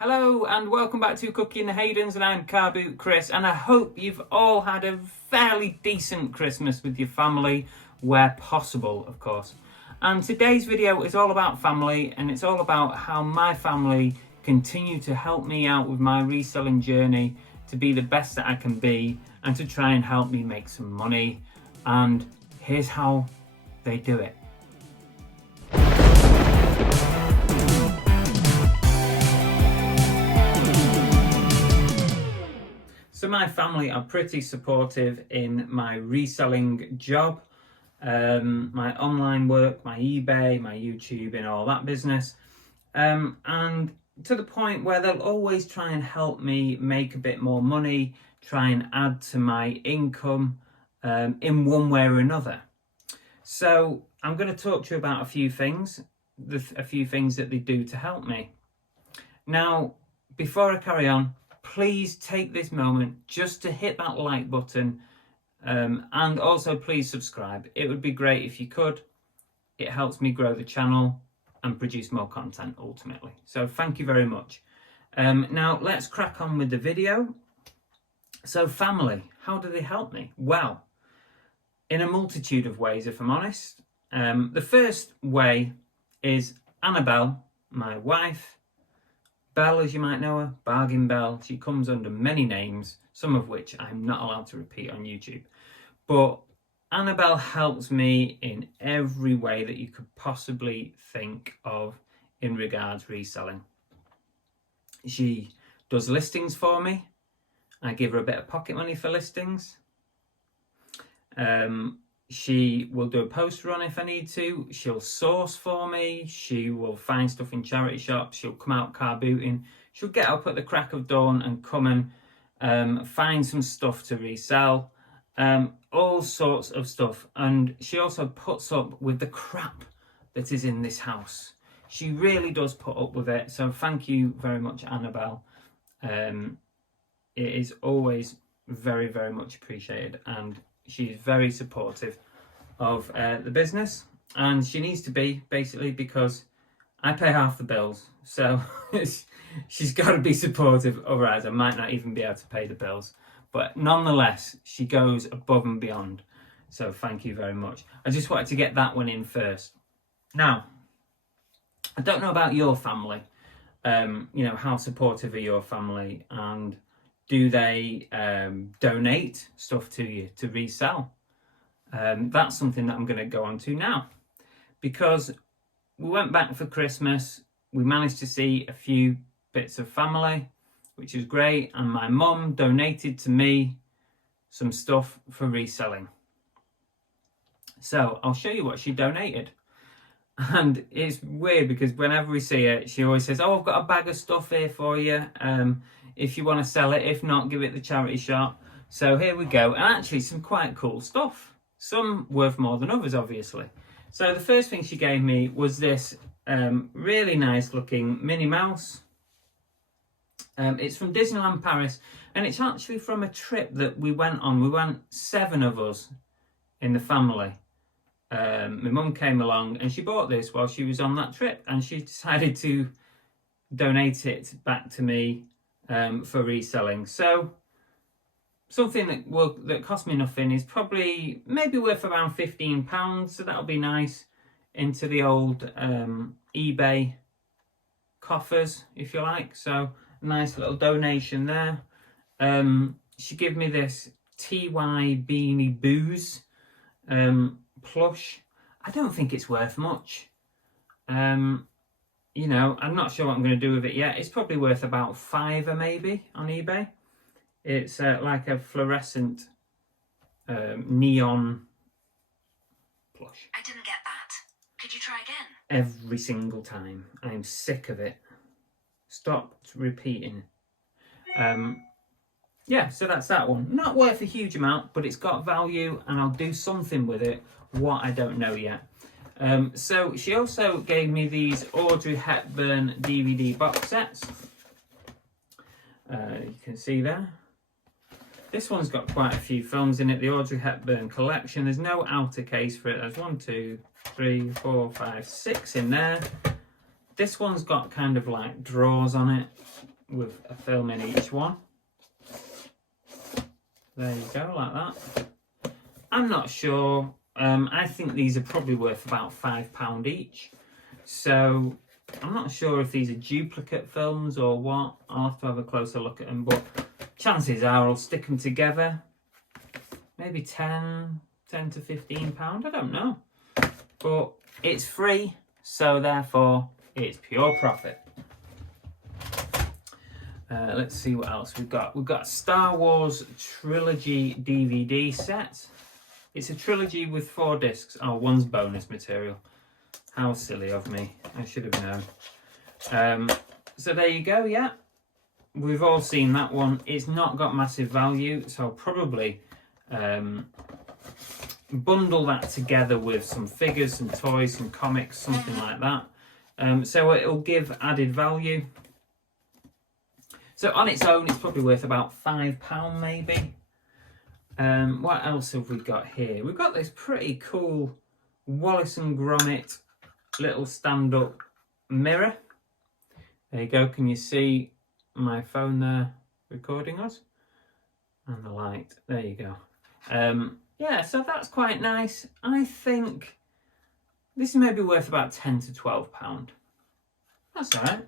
Hello and welcome back to Cookie in the Haydens, and I'm Car Boot Chris, and I hope you've all had a fairly decent Christmas with your family, where possible, of course. And today's video is all about family, and it's all about how my family continue to help me out with my reselling journey to be the best that I can be and to try and help me make some money. And here's how they do it. So my family are pretty supportive in my reselling job, my online work, my eBay, my YouTube and all that business. And to the point where they'll always try and help me make a bit more money, try and add to my income in one way or another. So I'm going to talk to you about a few things that they do to help me. Now, before I carry on, please take this moment just to hit that like button, and also please subscribe. It would be great if you could. It helps me grow the channel and produce more content ultimately. So thank you very much. Now let's crack on with the video. So family, how do they help me? Well, in a multitude of ways, if I'm honest. The first way is Annabelle, my wife. Belle, as you might know her, Bargain Belle. She comes under many names, some of which I'm not allowed to repeat on YouTube. But Annabelle helps me in every way that you could possibly think of in regards reselling. She does listings for me. I give her a bit of pocket money for listings. She will do a post run if I need to. She'll source for me. She will find stuff in charity shops. She'll come out car booting. She'll get up at the crack of dawn and come and find some stuff to resell. All sorts of stuff. And she also puts up with the crap that is in this house. She really does put up with it. So thank you very much, Annabelle. It is always very, very much appreciated. And she's very supportive of the business, and she needs to be, basically, because I pay half the bills. So she's got to be supportive, otherwise I might not even be able to pay the bills. But nonetheless, she goes above and beyond. So thank you very much. I just wanted to get that one in first. Now, I don't know about your family. How supportive are your family, and do they donate stuff to you to resell? That's something that I'm going to go on to now, because we went back for Christmas. We managed to see a few bits of family, which is great, and my mum donated to me some stuff for reselling. So I'll show you what she donated. And it's weird because whenever we see her, she always says, "Oh, I've got a bag of stuff here for you. If you want to sell it, if not, give it the charity shop." So here we go. And actually some quite cool stuff. Some worth more than others, obviously. So the first thing she gave me was this really nice looking Minnie Mouse. It's from Disneyland Paris, and it's actually from a trip that we went on. We went 7 of us in the family. My mum came along and she bought this while she was on that trip, and she decided to donate it back to me for reselling. So something that cost me nothing is probably maybe worth around £15, so that'll be nice into the old eBay coffers, if you like. So nice little donation there. She gave me this TY Beanie Boos plush. I don't think it's worth much. I'm not sure what I'm going to do with it yet. It's probably worth about £5 maybe on eBay. It's like a fluorescent neon plush. I didn't get that. Could you try again? Every single time. I'm sick of it. Stop repeating. Yeah, so that's that one. Not worth a huge amount, but it's got value, and I'll do something with it. What, I don't know yet. So she also gave me these Audrey Hepburn DVD box sets. You can see there. This one's got quite a few films in it, the Audrey Hepburn collection. There's no outer case for it. There's 1, 2, 3, 4, 5, 6 in there. This one's got kind of like drawers on it. with a film in each one. There you go, like that. I'm not sure. I think these are probably worth about £5 each. So I'm not sure if these are duplicate films or what. I'll have to have a closer look at them, but chances are I'll stick them together. Maybe 10 to £15, I don't know. But it's free, so therefore it's pure profit. Let's see what else we've got. We've got a Star Wars Trilogy DVD set. It's a trilogy with 4 discs. Oh, one's bonus material. How silly of me. I should have known. So there you go, yeah. We've all seen that one. It's not got massive value, so I'll probably bundle that together with some figures, some toys, some comics, something like that. So it'll give added value. So on its own, it's probably worth about £5 maybe. What else have we got here? We've got this pretty cool Wallace and Gromit little stand-up mirror. There you go. Can you see my phone there recording us? And the light. There you go. Yeah, so that's quite nice. I think this is maybe worth about £10 to £12. That's all right.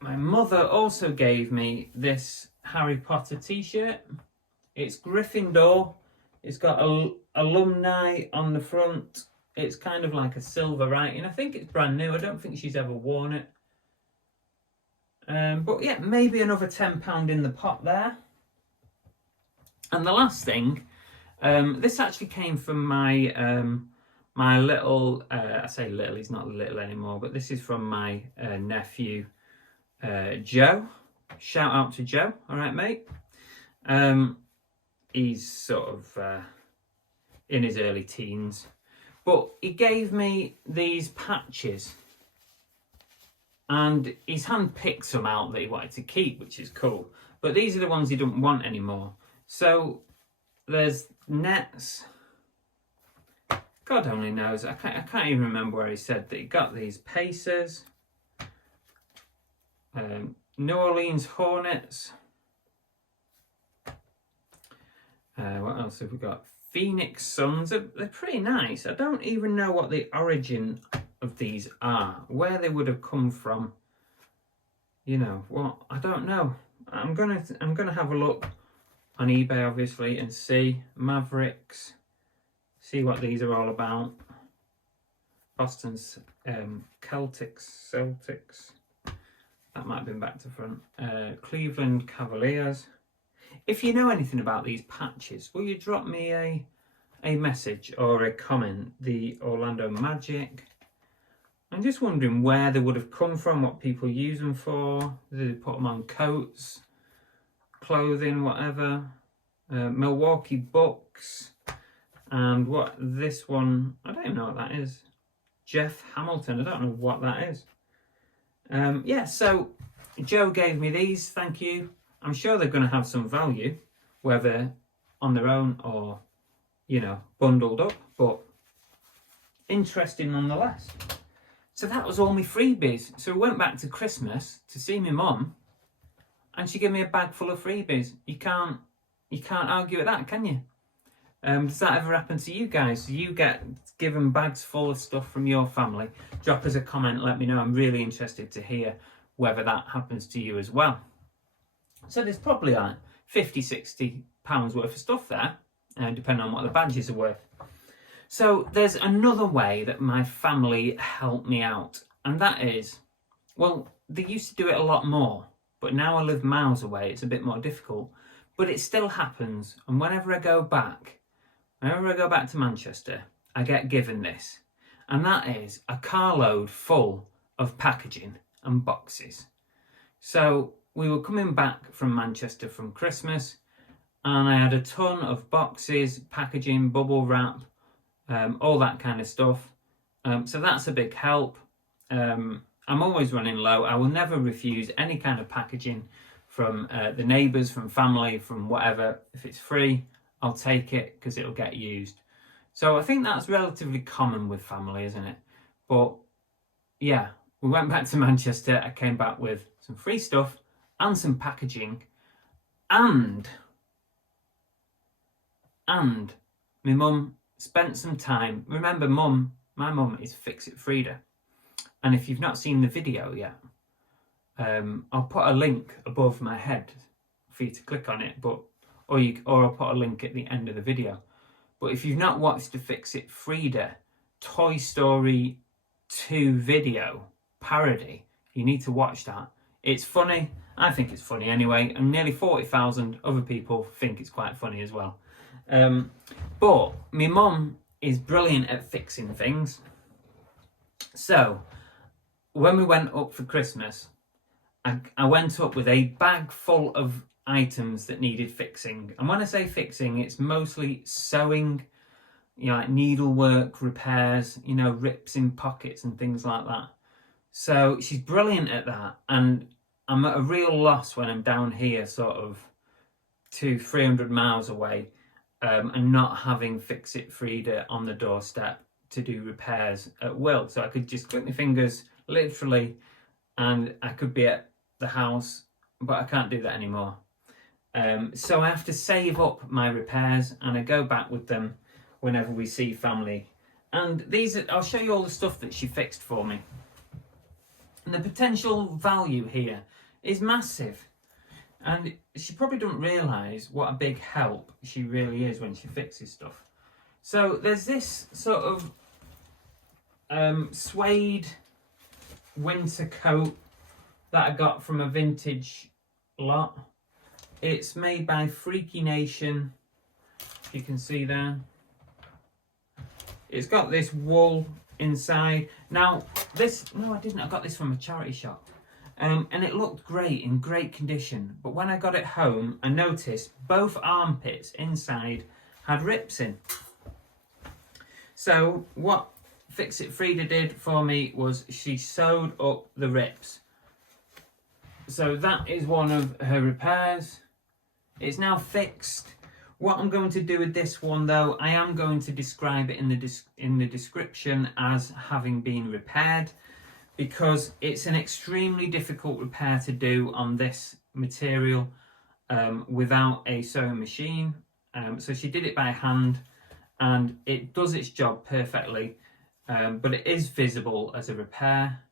My mother also gave me this Harry Potter t-shirt. It's Gryffindor. It's got alumni on the front. It's kind of like a silver writing. I think it's brand new. I don't think she's ever worn it. But yeah, maybe another £10 in the pot there. And the last thing, this actually came from my my little, I say little, he's not little anymore, but this is from my nephew, Joe. Shout out to Joe, all right, mate. He's sort of in his early teens, but he gave me these patches, and he's handpicked some out that he wanted to keep, which is cool. But these are the ones he don't want anymore. So there's nets. God only knows. I can't even remember where he said that he got these. Pacers. New Orleans Hornets. What else have we got? Phoenix Suns. They're pretty nice. I don't even know what the origin of these are. Where they would have come from. You know, well, I don't know. I'm gonna have a look on eBay, obviously, and see. Mavericks. See what these are all about. Boston's Celtics. That might have been back to front. Cleveland Cavaliers. If you know anything about these patches, will you drop me a message or a comment? The Orlando Magic. I'm just wondering where they would have come from, what people use them for. Did they put them on coats, clothing, whatever? Milwaukee Bucks. And what this one, I don't even know what that is. Jeff Hamilton, I don't know what that is. Yeah, so Joe gave me these, thank you. I'm sure they're going to have some value, whether on their own or, you know, bundled up, but interesting nonetheless. So that was all my freebies. So we went back to Christmas to see my mum, and she gave me a bag full of freebies. You can't argue with that, can you? Does that ever happen to you guys? Do you get given bags full of stuff from your family? Drop us a comment, let me know. I'm really interested to hear whether that happens to you as well. So there's probably like £50-60 worth of stuff there, depending on what the badges are worth. So there's another way that my family helped me out, and that is, well, they used to do it a lot more, but now I live miles away, it's a bit more difficult, but it still happens, and whenever I go back to Manchester, I get given this, and that is a carload full of packaging and boxes. So we were coming back from Manchester from Christmas, and I had a ton of boxes, packaging, bubble wrap, all that kind of stuff. So that's a big help. I'm always running low. I will never refuse any kind of packaging from the neighbours, from family, from whatever. If it's free, I'll take it because it'll get used. So I think that's relatively common with family, isn't it? But yeah, we went back to Manchester. I came back with some free stuff and some packaging, and my mum spent some time. Remember, my mum is Fix It Frida, and if you've not seen the video yet, I'll put a link above my head for you to click on it, or I'll put a link at the end of the video. But if you've not watched the Fix It Frida Toy Story 2 video parody, you need to watch that. It's funny. I think it's funny anyway, and nearly 40,000 other people think it's quite funny as well. But my mum is brilliant at fixing things. So when we went up for Christmas, I went up with a bag full of items that needed fixing. And when I say fixing, it's mostly sewing, like needlework, repairs, rips in pockets and things like that. So she's brilliant at that, and I'm at a real loss when I'm down here sort of 200-300 miles away, and not having Fix It Frida on the doorstep to do repairs at will. So I could just click my fingers, literally, and I could be at the house, but I can't do that anymore. So I have to save up my repairs, and I go back with them whenever we see family. And I'll show you all the stuff that she fixed for me. And the potential value here is massive. And she probably doesn't realise what a big help she really is when she fixes stuff. So there's this sort of suede winter coat that I got from a vintage lot. It's made by Freaky Nation, if you can see there. It's got this wool inside. Now, no, I didn't. I got this from a charity shop. And it looked great, in great condition. But when I got it home, I noticed both armpits inside had rips in. So what Fix It Frida did for me was she sewed up the rips. So that is one of her repairs. It's now fixed. What I'm going to do with this one, though, I am going to describe it in the description as having been repaired, because it's an extremely difficult repair to do on this material without a sewing machine. So she did it by hand, and it does its job perfectly, but it is visible as a repair,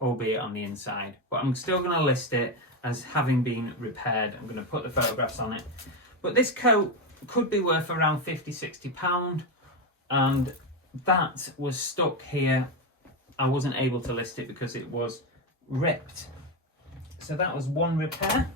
albeit on the inside. But I'm still going to list it as having been repaired. I'm going to put the photographs on it. But this coat could be worth around £50-60, and that was stuck here. I wasn't able to list it because it was ripped. So that was one repair.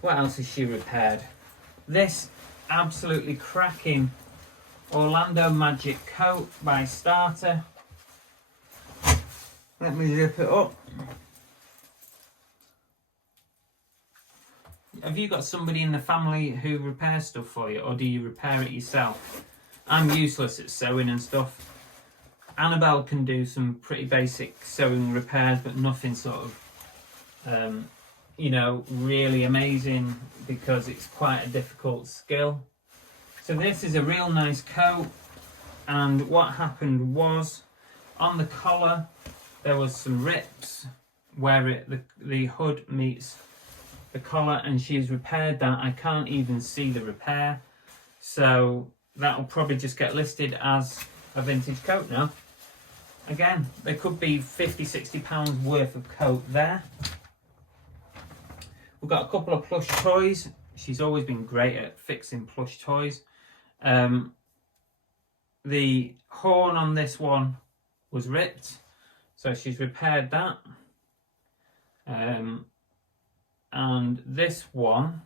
What else has she repaired? This absolutely cracking Orlando Magic coat by Starter. Let me zip it up. Have you got somebody in the family who repairs stuff for you, or do you repair it yourself? I'm useless at sewing and stuff. Annabelle can do some pretty basic sewing repairs, but nothing sort of, really amazing, because it's quite a difficult skill. So this is a real nice coat, and what happened was, on the collar there was some rips where the hood meets the collar, and she's repaired that. I can't even see the repair, so that will probably just get listed as a vintage coat now. Again, there could be £50-60 worth of coat there. We've got a couple of plush toys. She's always been great at fixing plush toys. The horn on this one was ripped, so she's repaired that. And this one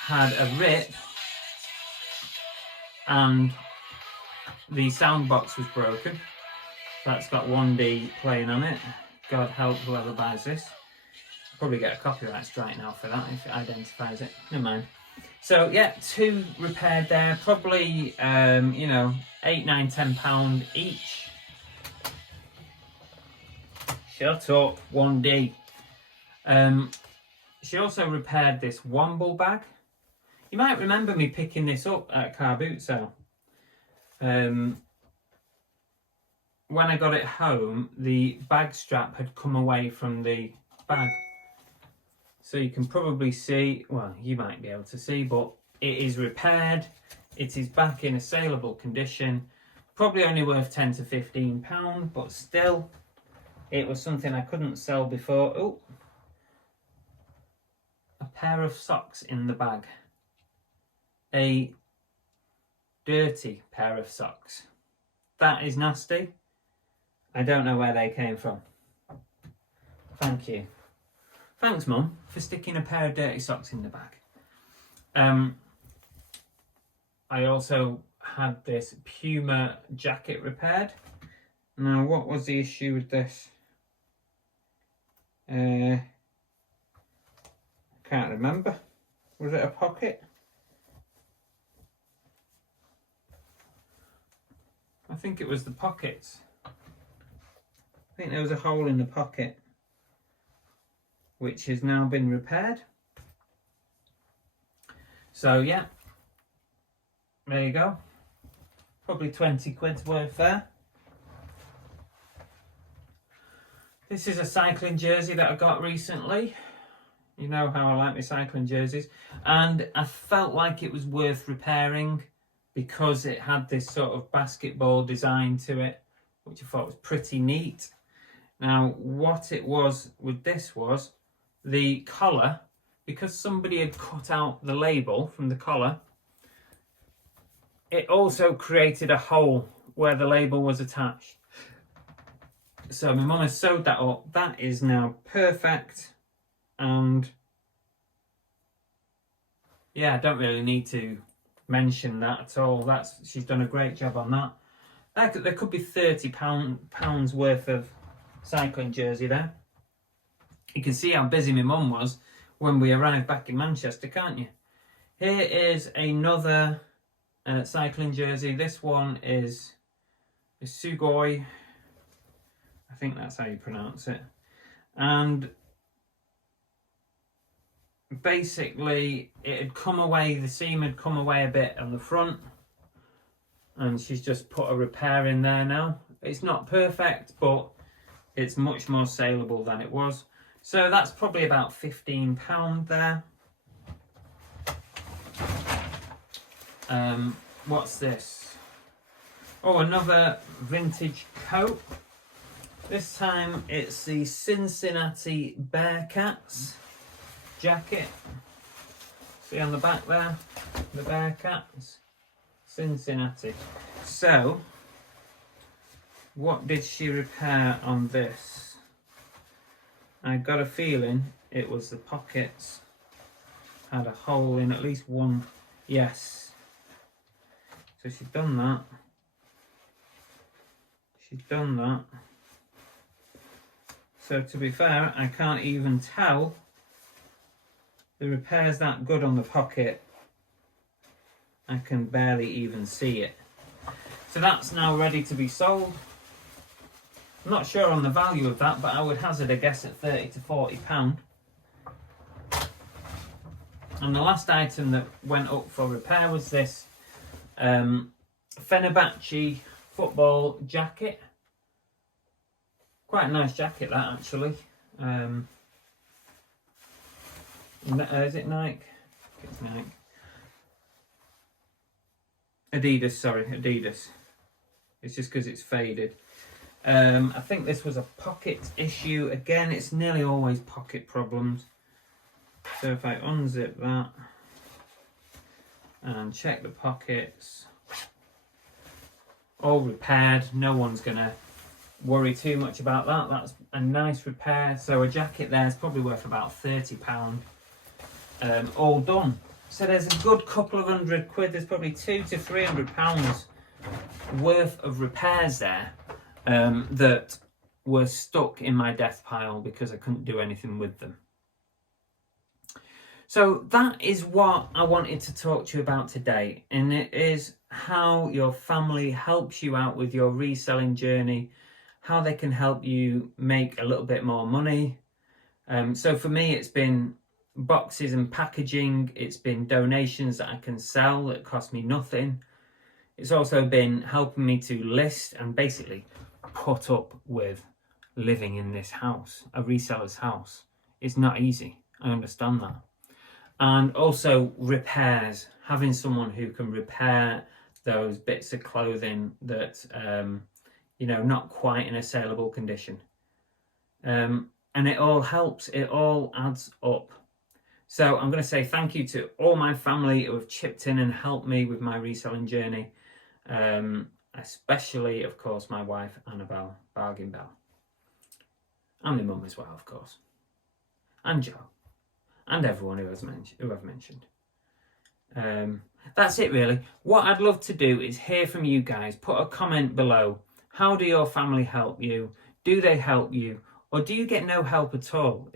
had a rip, and the sound box was broken. That's got 1D playing on it. God help whoever buys this. I'll probably get a copyright strike now for that if it identifies it. Never mind. So yeah, two repaired there. Probably £8, £9, £10 each. Shut up, 1D. She also repaired this Womble bag. You might remember me picking this up at a car boot sale. when I got it home, the bag strap had come away from the bag. So you can probably see, well, you might be able to see, but it is repaired. It is back in a saleable condition. Probably only worth 10 to 15 pounds, but still, it was something I couldn't sell before. Oh, a pair of socks in the bag. A dirty pair of socks. That is nasty. I don't know where they came from. Thank you. Thanks, Mum, for sticking a pair of dirty socks in the bag. I also had this Puma jacket repaired. Now, what was the issue with this? I can't remember. Was it a pocket? I think it was the pockets. I think there was a hole in the pocket, which has now been repaired. So yeah, there you go. Probably 20 quid's worth there. This is a cycling jersey that I got recently. You know how I like my cycling jerseys. And I felt like it was worth repairing because it had this sort of basketball design to it, which I thought was pretty neat. Now, what it was with this was the collar, because somebody had cut out the label from the collar, it also created a hole where the label was attached. So my mum has sewed that up. That is now perfect. And yeah, I don't really need to mention that at all. She's done a great job on that. There could be £30 worth of cycling jersey there. You can see how busy my mum was when we arrived back in Manchester, can't you? Here is another cycling jersey. This one is a Sugoi. I think that's how you pronounce it. And basically it had come away, the seam had come away a bit on the front, and she's just put a repair in there now. It's not perfect, but it's much more saleable than it was. So that's probably about £15 there. What's this? Oh, another vintage coat. This time it's the Cincinnati Bearcats jacket. See on the back there, the Bearcats, Cincinnati. So, what did she repair on this? I got a feeling it was the pockets. Had a hole in at least one. Yes. So she's done that. She's done that. So to be fair, I can't even tell the repair's that good on the pocket. I can barely even see it. So that's now ready to be sold. I'm not sure on the value of that, but I would hazard a guess at £30 to £40. And the last item that went up for repair was this Fenerbahce football jacket. Quite a nice jacket, that, actually. Is it Nike? It's Nike. Adidas, sorry, Adidas. It's just because it's faded. I think this was a pocket issue. Again, it's nearly always pocket problems. So if I unzip that and check the pockets, all repaired. No one's going to worry too much about that. That's a nice repair. So a jacket there is probably worth about £30. All done. So there's a good couple of £100. There's probably £200 to £300 worth of repairs there that were stuck in my death pile because I couldn't do anything with them. So that is what I wanted to talk to you about today, and it is how your family helps you out with your reselling journey, how they can help you make a little bit more money. So for me, it's been boxes and packaging. It's been donations that I can sell that cost me nothing. It's also been helping me to list and basically put up with living in this house, a reseller's house. It's not easy. I understand that. And also repairs, having someone who can repair those bits of clothing that, not quite in a saleable condition. And it all helps, it all adds up. So I'm going to say thank you to all my family who have chipped in and helped me with my reselling journey. Especially, of course, my wife, Annabelle, Bargain Bell. And my mum as well, of course. And Joe. And everyone who I've mentioned. That's it really. What I'd love to do is hear from you guys. Put a comment below. How do your family help you? Do they help you? Or do you get no help at all?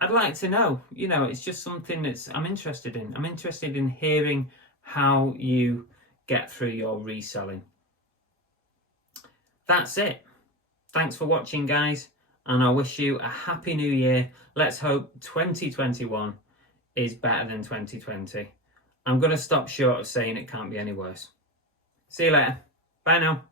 I'd like to know. It's just something I'm interested in. I'm interested in hearing how you get through your reselling. That's it. Thanks for watching, guys. And I wish you a happy new year. Let's hope 2021 is better than 2020. I'm going to stop short of saying it can't be any worse. See you later. Bye now.